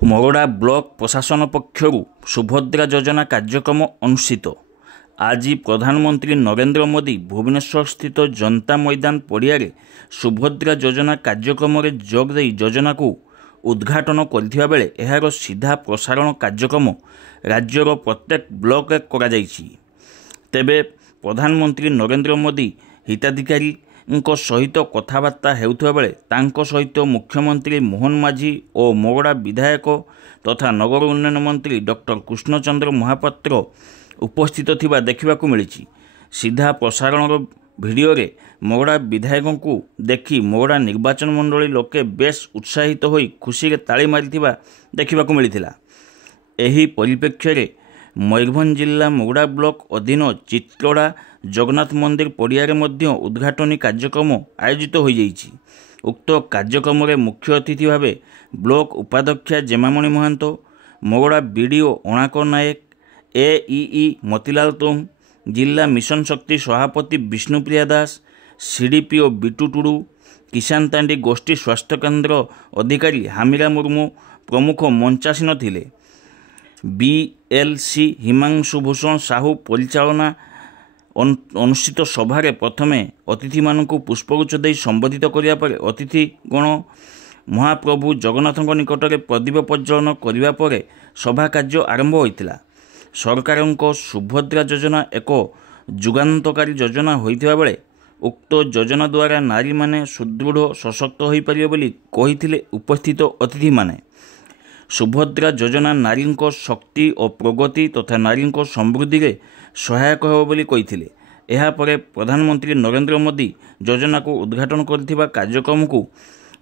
मगड़ा block प्रशासन पक्षर सुभद्रा योजना कार्यक्रम अनुष्ठित। आज प्रधानमंत्री नरेंद्र मोदी भुवनेश्वर स्थित जनता मैदान पड़िया सुभद्रा योजना कार्यक्रम में जोग दे योजना को उद्घाटन करथिबा बेले एहार सीधा प्रसारण कार्यक्रम राज्यर प्रत्येक ब्लॉक रे करा जायछि। तेबे प्रधानमंत्री नरेंद्र मोदी हिताधिकारी सहित कथबार्ता हेउथबा बेले तांको सहित मुख्यमंत्री मोहन माझी और मगड़ा विधायक तथा नगर उन्नयन मंत्री डॉक्टर कृष्णचंद्र महापात्र उपस्थित थिबा देखिबाकू मिलिछि। सीधा प्रसारण भिडियो रे मगड़ा विधायकों को देखि मगड़ा निर्वाचन मंडली लोके बेस उत्साहित होई खुशी रे ताली मारिथिबा देखिबाकू मिलिथिला। एही परिप्रेक्ष्य रे मयूरभंज जिला मगड़ा ब्लॉक अधीन चित्रोड़ा जगन्नाथ मंदिर पड़िया मध्य उद्घाटनी कार्यक्रम आयोजित हो जाइछि। उक्त कार्यक्रम रे मुख्य अतिथि भावे ब्लॉक उपाध्यक्षा जेमामणि महांत, मगड़ा बीडीओ अणाक नायक, एई मोतीलाल तोंग, जिला मिशन शक्ति सभापति विष्णुप्रिया दास, सीडीपीओ बिटू टुडू, किसान तांडी गोष्ठी स्वास्थ्य केन्द्र अधिकारी हामिरा मुर्मू प्रमुख मंचासीन थिले। बीएलसी हिमांशु भूषण साहू परिचालना अनुष्ठित सभारे प्रथमे अतिथि मानक पुष्पगुच्छ दे संबोधित करिया परे अतिथिगण महाप्रभु जगन्नाथ निकट में प्रदीप प्रज्वलन करिवा परे सभा कार्य आरंभ होइतिला। सरकारक सुभद्रा योजना एक जुगान्तकारी योजना होइतिबा बेले उक्त योजना द्वारा नारी माने सुदृढ़ सशक्त होई परिबे बोली कहिथिले उपस्थित अतिथि माने। सुभद्रा योजना नारी शक्ति और प्रगति तथा नारी समृद्धि रे सहायक हो बोली कहिथिले। एहा परे प्रधानमंत्री नरेंद्र मोदी योजना को उद्घाटन करथिबा कार्यक्रम को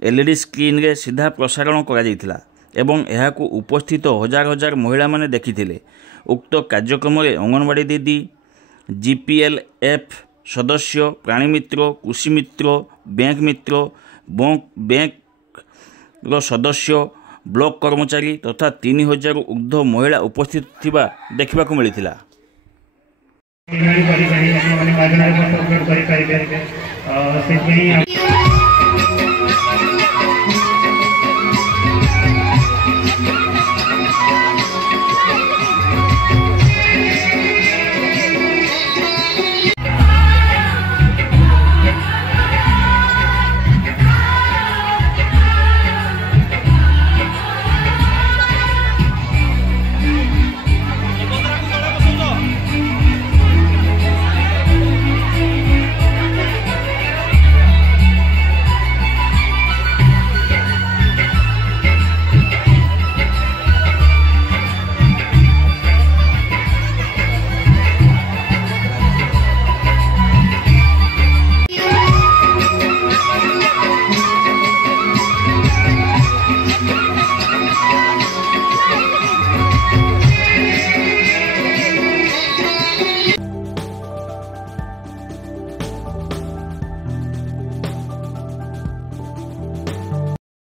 एलईडी स्क्रीन रे सीधा प्रसारण करा जायतिला एवं एहा को उपस्थित हजार हजार महिला माने देखिथिले। उक्त कार्यक्रम रे अंगनवाड़ी दीदी, जीपीएलएफ सदस्य, प्राणी मित्र, कृषि मित्र, बैंक मित्र, बैंक सदस्य, ब्लॉक कर्मचारी तथा 3000 ऊर्ध महिला उपस्थित थिबा देखिबाकू मिलिथिला। करी